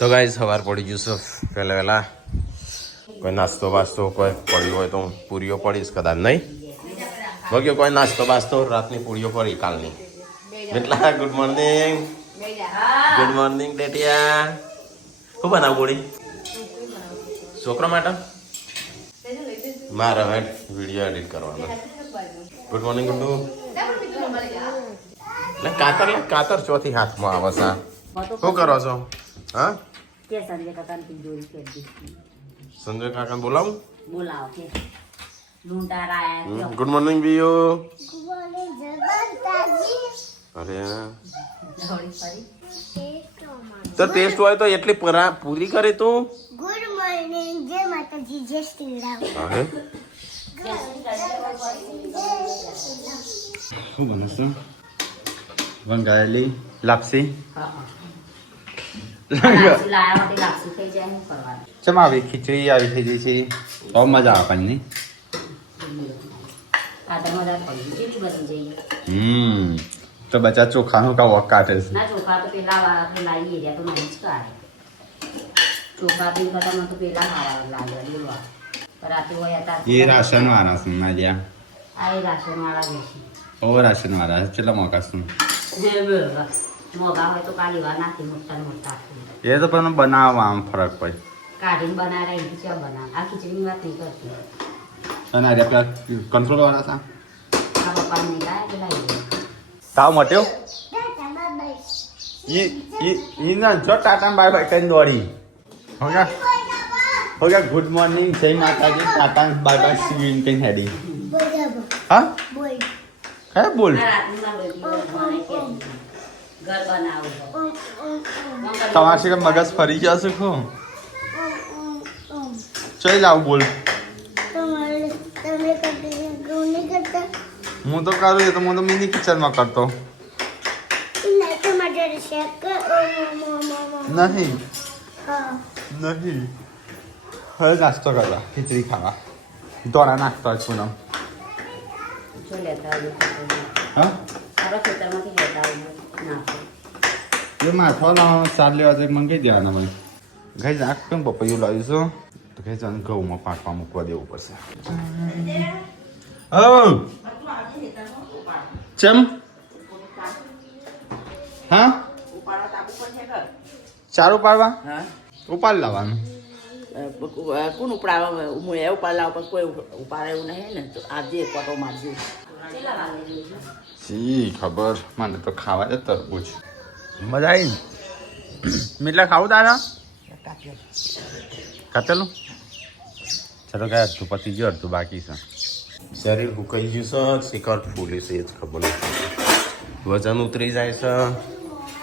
તો ગાઈસ સવાર પડી ગયું છે વહેલા કોઈ નાસ્તો બાસ્તો કોઈ પડ્યો હોય તો પૂરીઓ પડીશ કદાચ નહીં બગ્યો કોઈ નાસ્તો બાસ્તો રાતની પૂરીઓ પડી કાલની એટલા ગુડ મોર્નિંગ ડેટિયા શું બનાવું પૂરી છોકરા માટે મારા હેડ વિડીયો એડિટ કરવાનો ગુડ મોર્નિંગ ગુડ્ડુ એટલે કાતર ચોથી હાથમાં આવે છે શું કરો છો હા સંજય કાકા બોલાવું ગુડ મોર્નિંગ બીયુ અરે તો ટેસ્ટ હોય તો એટલી પૂરી કરી તું ગુડ મોર્નિંગ જય માતાજી જય શ્રી રામ શું બનશે વંગાયેલી લાપસી ચમ આવી ખીચડી આવી થઈ ગઈ છે બહુ મજા આવે પાણી તો બચ્ચા ચોખાનું કા વોક કાઢે છે એ રાશન વાળા છે માર્યા ઓ રાશન વાળા કેટલા મોકા શું એ તો પણ બનાવવામાં ફરક પડે અને આ પેલા કંટ્રોલ વાળા હતા તાવ મટ્યો ઈ ના જો ટાટા બાય બાય કઈ દોડી હો ગયા ગુડ મોર્નિંગ જય માતાજી ટાટા બાય બાય સ્વીન કઈ હેડી હા કયા બોલ તમારે મગજ ફરી જશે ખો ચઈ લાવ બોલ હું તો કરું એ તો હું તો મિની કિચનમાં કરતો નહીં નહીં હવે નાસ્તો કરવા ખીચડી ખાવા દોરા નાખતો પૂનમ હા એ માથાનો સાર લેવા જાય મંગાઈ દેવાના મને ઘઈ આખ કેમ પપૈયું લાવીશું તો ઘઈ જવાનું ઘઉંમાં પાકવા મૂકવા દેવું પડશે ચમ હા ચારું પાડવા ઉપાડ લાવવાનું કોણ ઉપડાવે હું એ ઉપાડ લાવ પણ કોઈ ઉપાડે એવું નહીં ને તો આજે પટો મારજો સી ખબર મને તો ખાવા જ તરબૂચ મજા આવી મીઠા ખાવું તારા કાચેલું ચાલો કે અડધું પતી ગયો અડધું બાકી છે શરીર હુકાઈ ગયું છે શિકાર ફૂલી છે એ જ ખબર નથી વજન ઉતરી જાય છે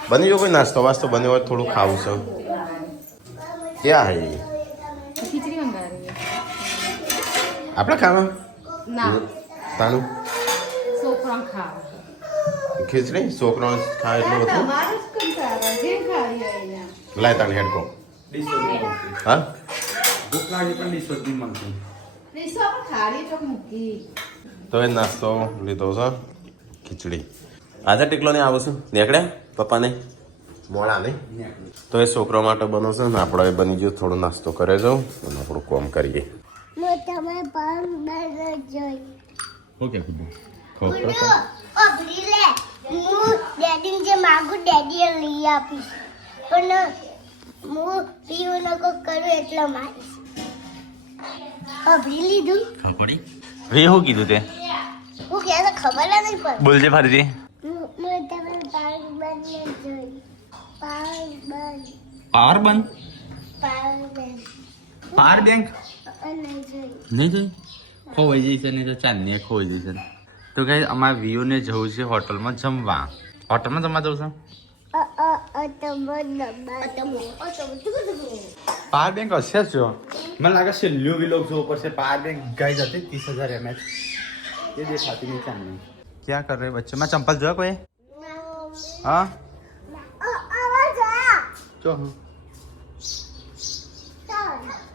બની ગયો કોઈ નાસ્તો વાસ્તો બન્યો હોય થોડું ખાવું છે ક્યાં હે ખીચડી મંગાવી આપણે ખાવા ના તાનું છોકરા ખાવા ખીચડી છોકરો ખાય એટલું હતું તમારે જ કંટાળા જે ખાઈ આવીને લાય તાને હેડકો હા ભૂખ લાગી પણ ડીશો જ મળતું રીસો આપણે ખાડી તો મૂકી તો એ નાસ્તો લીધો છે ખીચડી આજે ટીકલો ને આવું છું નીકળ્યા પપ્પાને મોડા નહીં તો એ છોકરો માટે બનો છે ને આપણો એ બની ગયો થોડો નાસ્તો કરે જાઉં અને આપણું કોમ કરીએ તમે પણ જોઈ ઓકે અભરી લે હું ડેડી જે માગું ડેડીએ લઈ આપીશ પણ હું પીવું नको કરું એટલે મારીશ અભરી લીધું પડી રે શું કીધું તે હું કે ખબર નહીં પડે બોલજે ફરીથી હું તમે પાવર બંધ જોઈ પાવર બંધ પાવર બેંક નહીં જોઈ નહીં જોઈ ખોવાઈ જઈશે નહીં તો ચાંદની ખોવાઈ જઈશે તો કઈ અમારા વિયોને જવું છે હોટલમાં જમવા હોટલમાં જમવા જવું છે પાવર બેંક હશે જ મને લાગે છેલ્લું વિલોક જોવું પડશે પાવર બેંક ગઈ જતી 30,000 mAh ये देखाती नहीं चांदनी क्या कर रहे बच्चे मैं चंपल जो कोई हाँ जो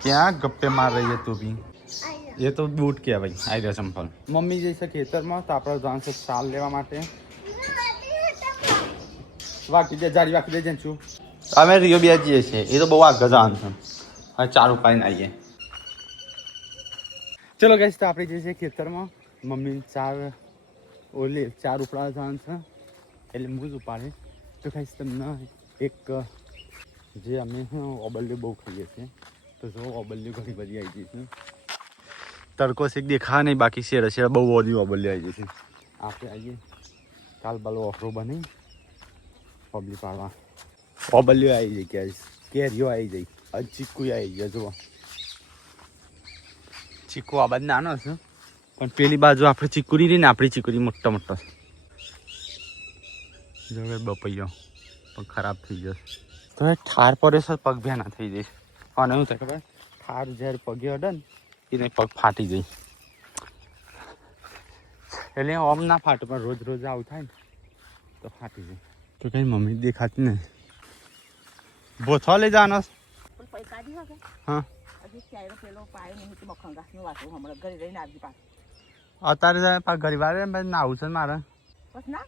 क्या गप्पे मार रही है तू भी ये तो बूट क्या भाई आई गया चंपल मम्मी जैसे खेतर में तो આપણે જાણ છે ચાલ લેવા માટે વાકી દે જારી વાકી દે જંચુ અમે રિયો બે જઈએ છીએ એ તો બહુ આગળ જવાનું છે હવે ચાર ઉપાડીને આવીએ ચલો ગાઈસ તો આપણે જઈએ છીએ ખેતરમાં મમ્મી ચાર ઉપડા જવાનું છે એટલે હું જ ઉપાડે તો ગાઈસ તમને એક જે અમે ઓબલ્યો બહુ ખાઈએ છીએ તો જો ઓબલ્યો ઘણી બધી આવી ગઈ છે તડકો શેક દેખા નહીં બાકી શેર બહુ બધી ઓબલ્યો આવી ગઈ છે આપણે આવીએ કાલ બાલો ઓફરો બની પબ્લિક પાડવા ઓબલ્યો આવી જાય ગાઈસ કેરીઓ આવી જાય હજી ચીકુ આવી ગયા જુઓ ચીકુ આ બાજુ નાનો છે પણ પેલી બાજુ આપણે ચીકુરી રહી ને આપણી ચીકુરી મોટા મોટા જો બપૈયો પણ ખરાબ થઈ જશે તો ઠાર પડે છે પગ ભેના થઈ જઈશ અને શું થાય ખબર ઠાર જ્યારે પગે અડે ને એને પગ ફાટી જાય એટલે ઓમ ના ફાટે પણ રોજ રોજ આવું થાય ને તો ફાટી જાય તો કઈ મમ્મી દેખાતી ને બોથવા લઈ જવાનો પણ પૈસા દી હકે હા હજી ચાયરો પેલો પાયો નહીં તો મખંગાસનું વાસું હમણાં ઘરે રહીને આવજી પાછું અત્યારે ગરીબારે નાવું છે મારે બસ ના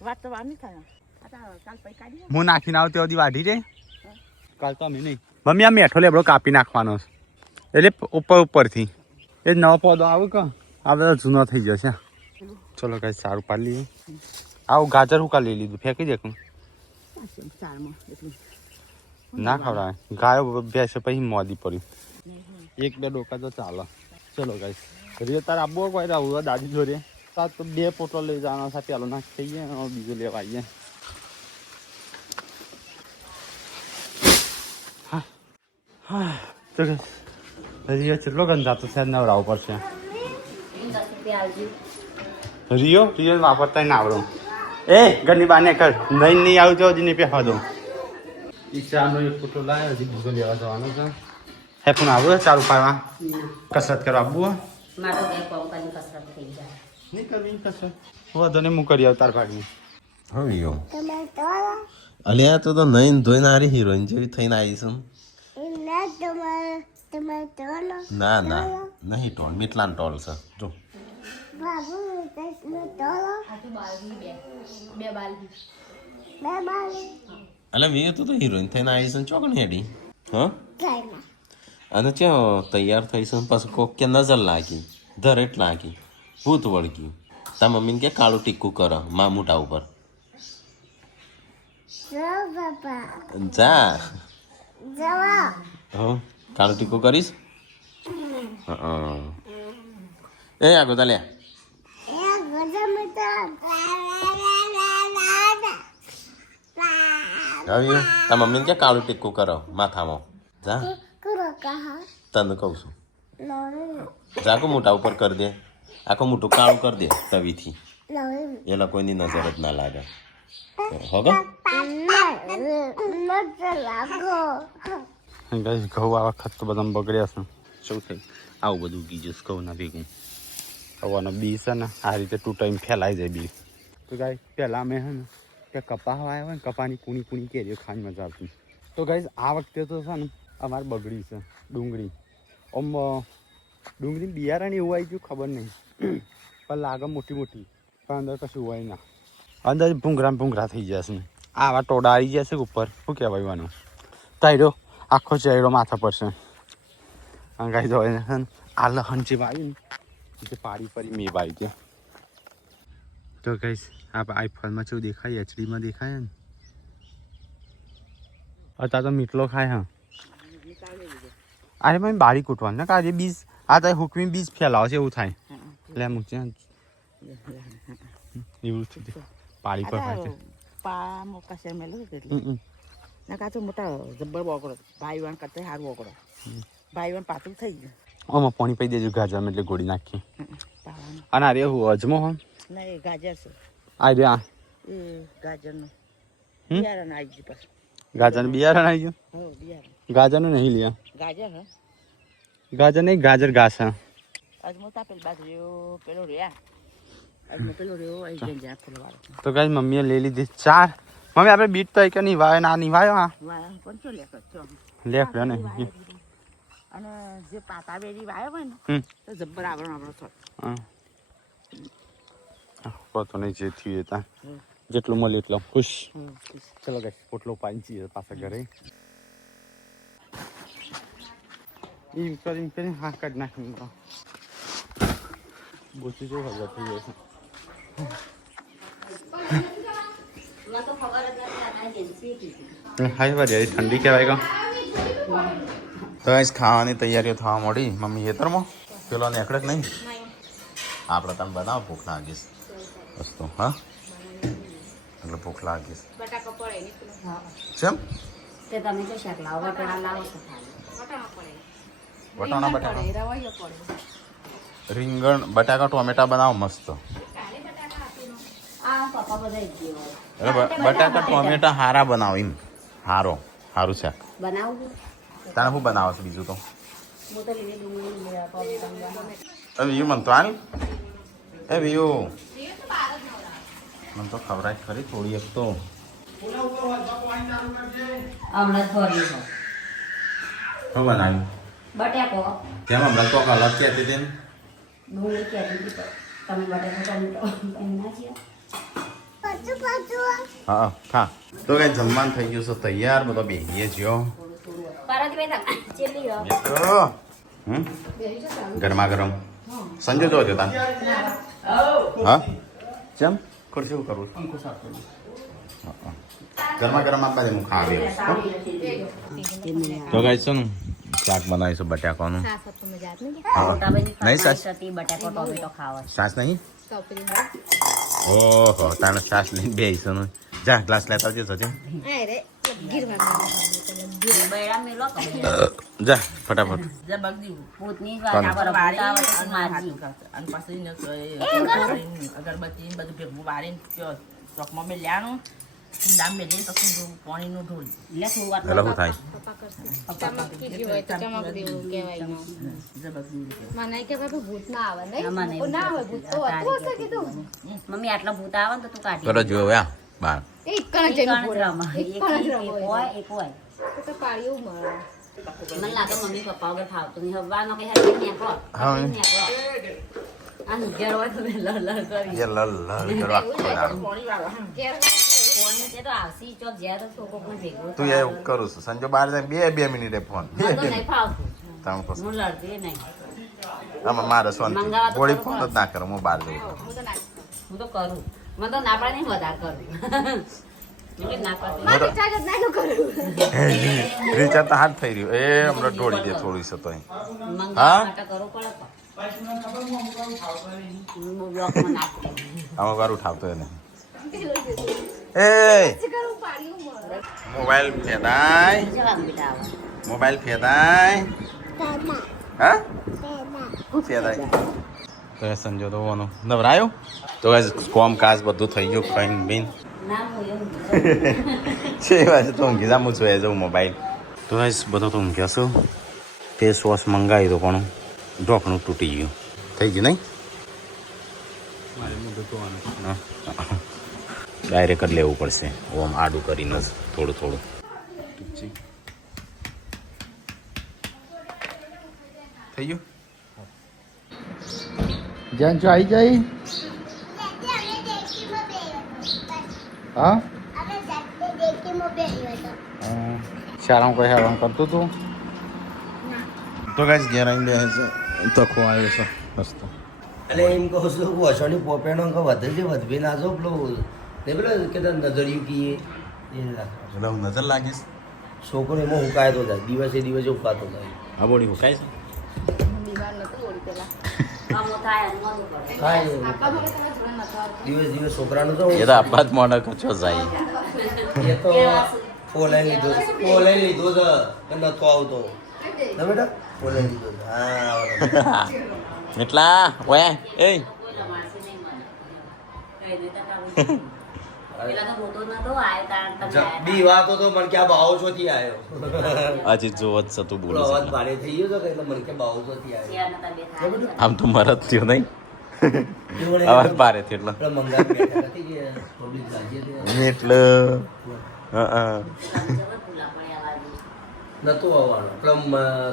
વાત તો વાર નહીં થાય કાલ પૈસા દી હું નાખીને આવું ત્યાં વાઢી રે કાલ તો અમે નહીં મમ્મી આ મેઠો લેબડો કાપી નાખવાનો છે એટલે ઉપરથી એ નવો પૌધો આવે કે આ બધા જૂનો થઈ જશે ચલો કઈ સારું પાડી લઈએ આવું ગાજર હું લઈ લીધું ફેંકી દે ચારમાં એટલું ના ખવડાવે ગાયો બેસે પછી મોદી પડ્યું એક બે ડોકા તો ચાલે ચલો ગાઈસ રે તાર આબો કોઈ આવું દાદી જોડે તાર તો બે પોટલો લઈ જવાનો છે પેલો નાખ થઈ ગયા બીજો લેવા આવીએ તો રિયો કેટલો ગંધાતો છે નવરાવ પડશે રિયો વાપરતા ના આવડો એ ઘરની બાને કર નહીં આવજો હજી નહીં પહેવા દો ઈચ્છાનો એક ફોટો લાવ્યો હજી બીજો લેવા જવાનો છે હે પણ આવું ચાલુ પાડવા કસરત કરવા આવવું નહીં કરવી કસરત વધુ ને હું કરી આવ તાર ભાગની હવે યો તમે તોલો અલ્યા તું તો નહીં ધોઈને આરી હિરોઈન જેવી થઈને આવી છું ના તમે તોલો ના ના નહીં ટોલ મીટલાન ટોલ છે જો બાબુ તમે તોલો બે બાલી એટલે મેં તું તો હિરોઈન થઈને આવી છે ચોકન હેડી હા ચાઈના અને ત્યાં તૈયાર થઈ છે પછી કોક કે નજર લાગી ધરેટ લાગી ભૂત વળગ્યું તા મમ્મીને કે કાળું ટીક્કું કરો મા મોટા ઉપર જો બાપા જા જવા હા કાળું ટીક્કું કરીશ હા એ આગો તાલ્યા એ ગજમ તો આવ્યું તા મમ્મીને કે કાળું ટીક્કું કરો માથામાં જા કરો કહા તને કહું છું લોરી જાકો મોટા ઉપર કરી દે આખું મોટું કાળું કરી દે તવીથી લોરી એટલે કોઈની નજર જ ના લાગે હોગા લાગો ઘઉં આ વખત તો બધા બગડ્યા છે શું થઈ આવું બધું ગીજું ઘઉંના ભેગું હવાનો બી છે ને આ રીતે તૂટાઈને ફેલાઈ જાય બી તો ગાય પહેલાં અમે છે ને કે કપા આવ્યા હોય ને કપાની કૂણી કેરીઓ ખાવાની મજા આવતી તો ગાઈઝ આ વખતે તો છે ને અમારે બગડી છે ડુંગળી આમ ડુંગળી બિયારણ એવું આવી ગયું ખબર નહીં પણ લાગે મોટી પણ અંદર કશું હોય ના અંદર ભૂંગરા થઈ જશે ને આવા ટોડા આવી જશે ઉપર શું કહેવાય વાનો તાયરો આખો ચહેરો માથા પર છે ગાઈ તો આ લહણ જે વાવ્યું ને તે પાડી પડી મેં વાવી ગયા તો ગાઈસ આ આઈફોનમાં શું દેખાય એચડીમાં દેખાય ને અત્યારે તો મીટલો ખાય હા અરે મને બારી કૂટવાનું ને કાજે બીજ આ તો હુકમી બીજ ફેલાવે છે એવું થાય એટલે મૂકશે એવું પાડી પર ખાય છે પા મોકા શેર મેલો કેટલી ના કાચો મોટા જબ્બર બોકડો ભાઈ વાન કરતા હાર બોકડો ભાઈ વાન પાતળું થઈ ગયું આમાં પાણી પી દેજો ગાજરમાં એટલે ગોળી નાખી અને અરે હું અજમો હો ના એ ગાજર છે આ રે આ એ ગાજરનું બિયારણ આવી ગયું પાછું ગાજરનું બિયારણ આવી ગયું હો બિયારણ ગાજરનું નહીં લ્યા ગાજર હે ગાજર નહીં ગાજર ઘાસ હા અજમો તાપેલ બાજુ પેલો રહ્યા અજમો પેલો રહ્યો અહીં જઈને જ્યાં ખોલવાળો તો ગાઈસ મમ્મીએ લઈ લીધી 4 મમ્મી આપણે બીટ તો કે નહીં વાય ના નહીં વાયો હા પણ શું લેખ છો લેખ ને અને જે પાતા બેરી વાયો હોય ને તો જબ્બર આવડો છો હા પતો નહીં જે થયું હતા જેટલું મળ્યું એટલું ખુશ. ચલો ગાઈસ પોટલો પાણી છીએ પાછા ઘરે. એમ કરીને હા કાઢી નાખી બોચી જો હવા થઈ જાય છે. હાય વારી ઠંડી કહેવાય કા. તો ગાઈસ ખાવાની તૈયારીઓ થવા માંડી. મમ્મી ખેતરમાં પેલો નીકળે જ નહીં. આપણે તમે બનાવો ભૂખ લાગીશ વસ્તુ. હા એટલે ભૂખ લાગીશ. કેમ તે તમે જો શાક લાવો વટાણા લાવો તો વટાણા બટાકા રીંગણ બટાકા ટોમેટા બનાવો મસ્ત. આ પપ્પા બધા જ જેવો બટાકા ટોમેટા હારા બનાવો એમ. સારું શાક બનાવું તારે શું બનાવો છો બીજું તો? હું તો લીલી ડુંગળી એ વિયુ મને તો હાલ એ વિયુ મને તો ખવડાય ખરી થોડી એક તો. હમણાં થોડી શું બનાવ્યું? બટાકો કેમ હમણાં તો અલગ કહેતી હતી ને? ડુંગળી કહેતી હતી તમે બટાકો ટમેટો એમ ના છીએ. હા ખા. તો કઈ જમવાનું થઈ ગયું છે તૈયાર. બધો બેહીએ જ્યો પારાથી બેઠા ચેલી ગરમા ગરમ સંજો જો જતા. હા કેમ ખુરશી કરું ગરમા ગરમ આપવા દે હું ખાવી. તો ગાઈ છે ને શાક બનાવીશું બટાકાનું. નહીં સાસ બટાકો ટમેટો ખાવા સાસ નહીં. ઓહો તારે સાસ લઈને બેસીશું ને. જા ગ્લાસ લેતા આવજો સચિન. બૈરા મેલો જા ફટાફટ. ભૂતની વાત મારજી અને પછી અગરબત્તી બધું ભેગું વાળીને ચોકમાં મેં લેવાનું દામ મેળીને પછી પાણીનું ઢોલ એટલે થોડું વાત એટલે શું થાય? મમ્મી આટલા ભૂત આવે ને તો તું કાઢી પેલો જોયો યા બાર. એક હોય મને લાગે મમ્મી પપ્પા વગર ફાવતું નહીં. હવાનો કઈ હાથ નેકો હા. આ ઘેર હોય તો લર લર કરી એ લલ કરવા ફોન છે તો આવસી ચોક જ્યાં તો છોકરો ભેગો તું એ કરું છું સંજો બહાર જાય બે મિનિટે ફોન નહીં ફાવતું ત્રણ પછી હું લડતી નહીં. આમાં મારે શાંતિ ગોળી ફોન જ ના કરું હું બહાર જઉં. હું તો કરું મને તો ના પાડે નહીં વધારે કરું ના પાડે રિચાર્જ તો હાથ થઈ રહ્યું એ હમણાં ઢોળી દે થોડી છે તો મંગાવવા માટે કરવું પડે હું બ્લોકમાં નાખું આમાં વાર ઉઠાવતો એને એ મોબાઈલ ફેદાય મોબાઈલ ફેદાય હા શું ફેદાય તો એ સંજો તો નવરાયો તો કોમ કાજ બધું થઈ ગયું ખાઈને બીન ના હું છે વાત તો ઊંઘી જામું છું એ જવું મોબાઈલ તો બધો તો ઊંઘ્યા છું. ફેસ વોશ મંગાવી દો પણ ઢોકણું તૂટી ગયું થઈ ગયું નહીં. ડાયરેક્ટ જ લેવું પડશે ઓમ આડું કરીને જ થોડું થોડું. થઈ ગયું જ્યાં જો આવી જાય. હા શાળા કોઈ હેરાન કરતું તું તો કાંઈ ઘેર આવીને બેસે તકો આવ્યો છે મસ્ત. એટલે એમ કહું છું વસોની પોપેનો વધે છે વધવી ના જો પેલો ને પેલો કે નજરિયું કીએ એ એટલે હું નજર લાગીશ. છોકરો એમાં હુકાયતો જાય દિવસે દિવસે હુકાતો જાય. આ બોડી હુકાય છે. કાંઈ દિવસ દિવસ છોકરાનું તો એ તો આપા જ મોડા કચો જાય. એ તો ફોન લીધો છે નતો આવતો ના બેટા ફોન લીધો છે. હા એટલા ઓય એ બી વાતો તો મને ક્યાં બાવો છોથી આવ્યો આજે જોવો જ તું બોલું અવાજ ભારે થઈ ગયો તો કે એટલે મને કે બાવો છોથી આવ્યો આમ તો મરદ થયો નહીં અવાજ ભારે થયો એટલે આપણે મંગાવી બેઠા હતી કે પબ્લિક ગાજી હતી એટલે નતો આવવાનો એટલે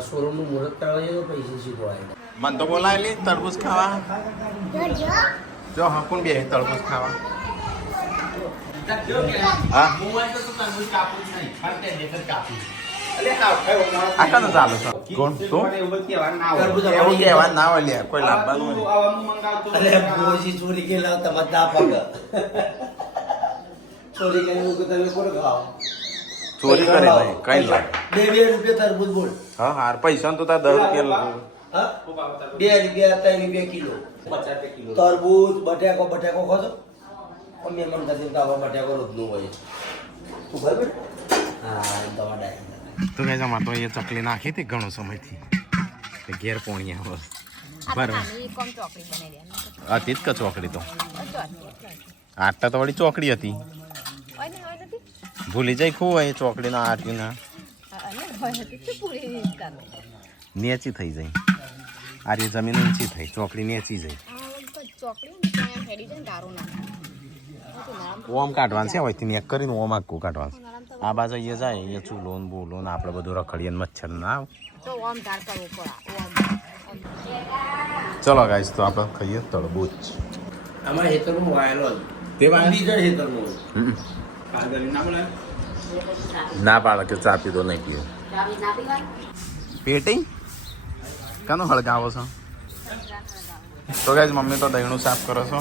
શોરૂમનું મુહૂર્ત કરવા જઈએ તો પૈસા સીધો આવ્યો મન તો બોલાવેલી તરબૂચ ખાવા જો હા કોણ બે તરબૂચ ખાવા હા મોબાઈલ તો તું તરબૂચ કાપું જ નહીં પણ તે દેખત કાપું આ કાનું ચાલુ છે કોણ તું એવું કહેવાનું ના હોય તરબૂચ એવું કહેવાનું ના હોય લ્યા કોઈ લાવવાનું હોય. આવા હું મંગાવતો અરે ગોશી ચોરી કે લાવતા મત ના પગ ચોરી કરી મૂકો તમે કોણ ખાઓ ચોરી કરે નહીં કઈ લાગે 2 રૂપિયા તરબૂચ બોલ હા હાર પૈસા તો તાર 10 રૂપિયા લાગે. હા 2 રૂપિયા 3 રૂપિયા કિલો 50 કિલો તરબૂચ બટાકો ખો છો અમે મન કદી તો આવા બટાકો રોજનું હોય તું ખબર હા તમારા ડાયરેક્ટ તો કઈ જમા તો એ ચકલી નાખી હતી ઘણો સમયથી તે ઘેર પોણી આવે બરાબર હતી જ કે ચોકડી તો આટલા તો વળી ચોકડી હતી ભૂલી જાય ખૂબ હોય ચોકડીના આટ્યું નેચી થઈ જાય આ રી જમીન ઊંચી થઈ ચોકડી નેચી જાય ઓમ કાઢવાનું છે હોય ને એક કરીને ઓમ આખું કાઢવાનું આ બાજુ એ જાય એ ચૂલો ને બોલો ને આપણે બધું રખડીએ ને મચ્છર ના આવે ચલો ગાઈસ તો આપણે ખાઈએ તળબૂચ અમારા હેતરનું વાયેલો તે વાયેલો? બીજા હેતરનું ના પાડે કે ચા પીધો નહીં પીવો પેટી કાનો હળગાવો છો તો ગાઈસ મમ્મી તો દહીંનું સાફ કરો છો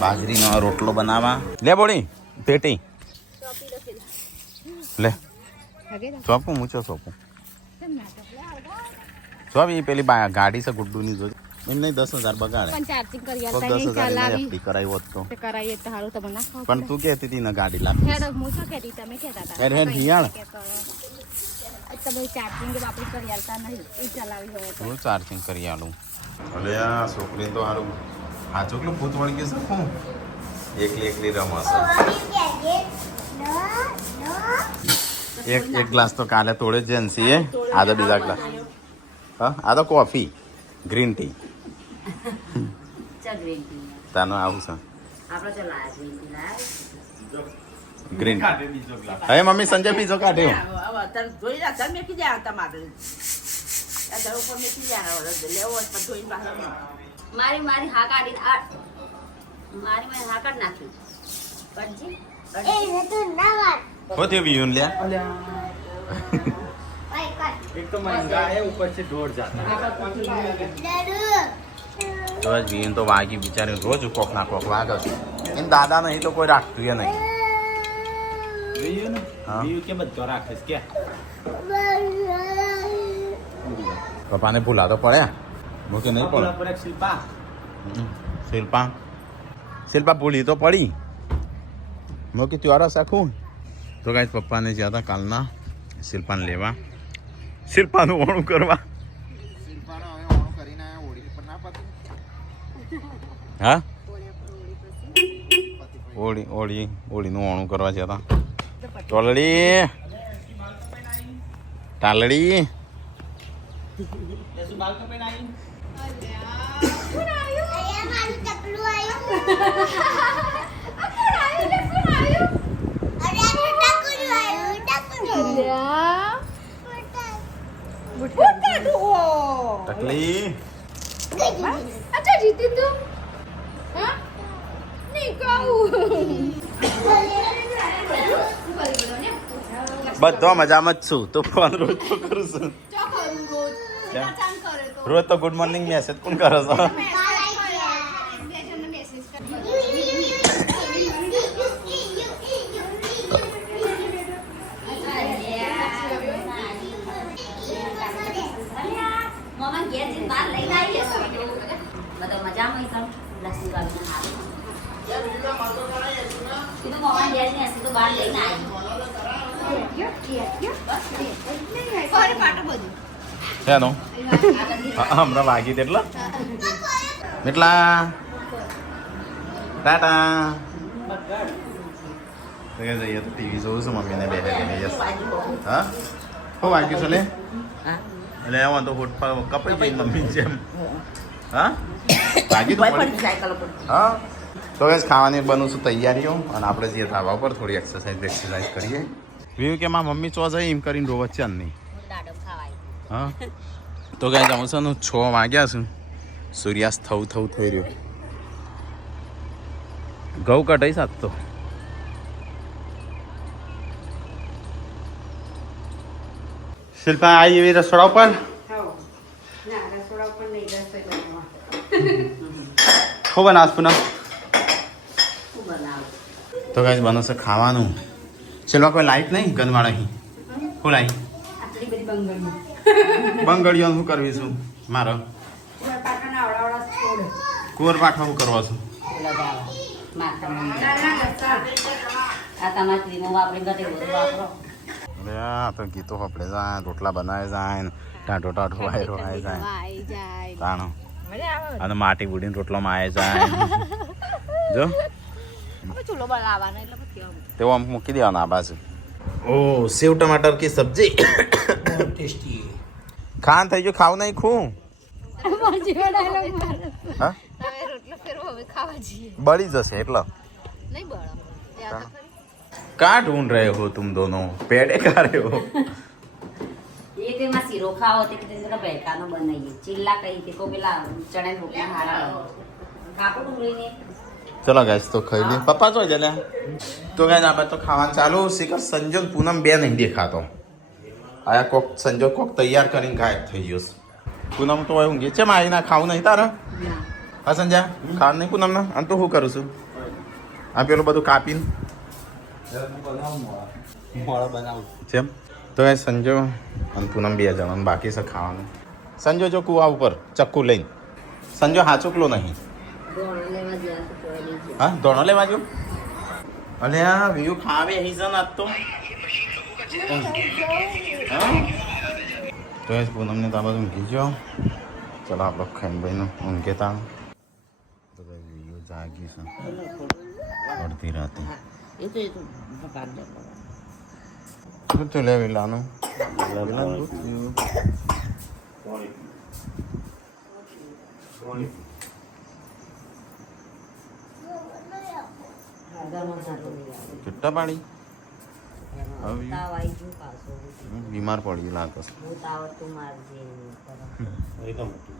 બાજરીનો રોટલો બનાવવા લે બોડી પેટી લે ચોપું મૂચો ચોપું ચોપ એ પેલી ગાડી છે ગુડ્ડુની જોઈ એમ નહીં 10,000 બગાડે પણ ચાર્જિંગ કરી તો 10,000 FD કરાવી હોત તો કરાવીએ તો સારું તમને ના ખાવ પણ તું કહેતી હતી ને ગાડી લાવ હેડ હું શું કહેતી તમે કહેતા હતા હેડ હેડ હિયાળ તમે ચાર્જિંગ વાપરી કરી આલતા નહીં એ ચલાવી હોય તો હું ચાર્જિંગ કરી આલું અલે આ છોકરી તો સારું આ છોકરું ભૂત વળી ગયું છે શું એકલી રમશે એક ગ્લાસ તો કાલે તોડે જ છે આ તો બીજા ગ્લાસ હા આ તો કોફી ગ્રીન ટી તાનું આવું છે ગ્રીન હવે મમ્મી સંજય બીજો કાઢ્યો જોઈ રહ્યા તમે મેકી જાય તમારે ઉપર મેકી જાય લેવો પણ જોઈ મારી હા કાઢી મારી હા કાઢ નાખી કટજી હો તે વિયુન લ્યા એક તો મંગા है ऊपर से दौड़ जाता है રોજ વિયુન તો વાગી બિચારી રોજ કોક ના કોક વાગે છે એને દાદા નહીં તો કોઈ રાખતું એ નહીં वीयू ने हाँ। वीयू के बच्चों રાખે છે क्या પપ્પાને ભૂલા તો પડ્યા મૂકે નહીં પડે पर एक शिल्पा શિલ્પા ભૂલી તો પડી મૂકી ત્યોરા સાખું તો કાંઈ પપ્પાને જ્યાં હતા કાલના શિલ્પાને લેવા શિલ્પાનું ઓણું કરવા હા ઓળીનું ઓણું કરવા જતા ટાલડી बाल का पेन आई ટકલી અચ્છા જીતી તું હા નહીં કહું બધો મજામાં જ છું તો ફોન રોજ તો કરું છું રોજ તો ગુડ મોર્નિંગ મેસેજ કોણ કરે છે મમ્મા ઘેર જઈને બહાર લઈને આવી હશે બધો મજામાં એકદમ લસ્સી વાળું હારું કીધું મમ્મા ઘેર જઈને હશે તો બહાર લઈને આવી શેનો હમણાં વાગી તેટલા એટલા ટાટા તો કે જઈએ તો ટીવી જોઉં છું મમ્મીને બેઠે યસ હા શું વાગ્યું છે લે એટલે એમાં તો હોટ પર કપાઈ ગઈ મમ્મી જેમ હા વાગી તો પડી હા તો બસ ખાવાની બનું છું તૈયારીઓ અને આપણે જઈએ ધાબા પર થોડી એક્સરસાઇઝ કરીએ વ્યૂ કે મારા મમ્મી ચો જાય એમ કરીને રોવ છે નહીં હા તો કઈ જાઉં છું 6 વાગ્યા છું સૂર્યાસ્ત થઈ રહ્યો ઘઉં કઢાઈ સાત તો શિલ્પા આવી એવી રસોડા ઉપર ખૂબ બનાસ પુનઃ તો કઈ બનશે ખાવાનું શિલ્પા કોઈ લાઈટ નહીં ગંદવાળા અહીં શું લાઈ બંગડીઓ શું કરવી છું મારો કુંવર પાઠવા શું કરવા છું આ તમારે ક્રીમો વાપરી ગતે બધું વાપરો અરે આ તો ગીતો આપણે જાય રોટલા બનાવે જાય ને ટાઢો ટાઢો વાયરો આવી જાય તાણો અને માટી બુડીને રોટલામાં આવી જાય જો ચૂલો બનાવવાનો એટલે પછી કેવું તેવો આમ મૂકી દેવાના આ બાજુ ઓ સેવ ટમાટર की सब्जी ટેસ્ટી ખાન થઈ ગયું ખાવ નહીં ખું હા રોટલો ફેરવો હવે ખાવા જઈએ બળી જશે એટલે નહીં બળો कहाँ ढूंढ रहे हो तुम दोनों पेड़े खा रहे हो એ કે માં શીરો ખાવો તે કે જરા બેકાનો બનાવીએ ચીલા કઈ કે કો પેલા ચણે રોટલા હારા કાપો ડુંગળીને चलो गैस तो खाई ली पप्पा तो जले तो गैस आप तो खावा चालू शिखर संजो पूनम बे नहीं देखातो आया कोक संजो कोक तैयार કરીને ગાયબ થઈ ગયો પૂનમ તો ઊંઘી છે મારી ના ખાવું નહીં તારે હા સંજય ખાવ નહીં પૂનમ ના આમ તો હું કરું છું આ પેલું બધું કાપીને જેમ તો એ સંજો અને પૂનમ બે જવાનું બાકી છે ખાવાનું સંજો જો કુવા ઉપર ચક્કુ લઈને સંજો હાચુકલો નહીં હા ધોણો લેવા જો અલે આ વ્યૂ ખાવે હિઝન આજ તો તો એ પૂનમને તો આ બધું ઊંઘી ગયો ચલો આપણો ખાઈનભાઈનું ઊંઘે તાણ તો વ્યૂ જાગી છે અડધી રાતે એ તો ભાગ દે દૂધ તો લે વેલાનું વેલાનું દૂધ કેટલા પાણી તાવ આવી ગયું પાછો બીમાર પડી લાગે હું તાવ તું મારજે છે